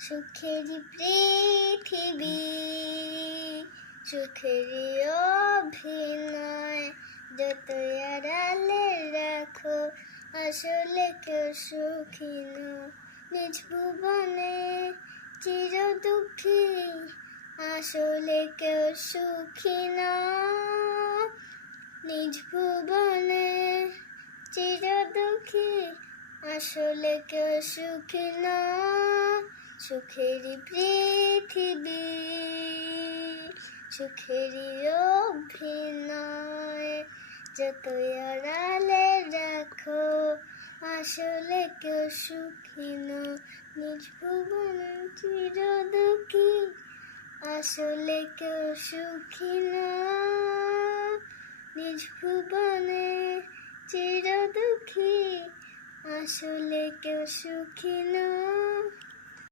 সুখেরই পৃথিবী, সুখেরই অভিনয়, যতই আড়ালে রাখো আসলে কেউ সুখী নয়। নিজ ভুবনে চির দুঃখী, আসলে কেউ সুখী নয়। নিজ ভুবনে চির দুঃখী, আসলে কেউ সুখী নয়। সুখেরই পৃথিবী, সুখেরই অভিনয়, যতই আড়ালে রাখো আসলে কেউ সুখী নয়। নিজ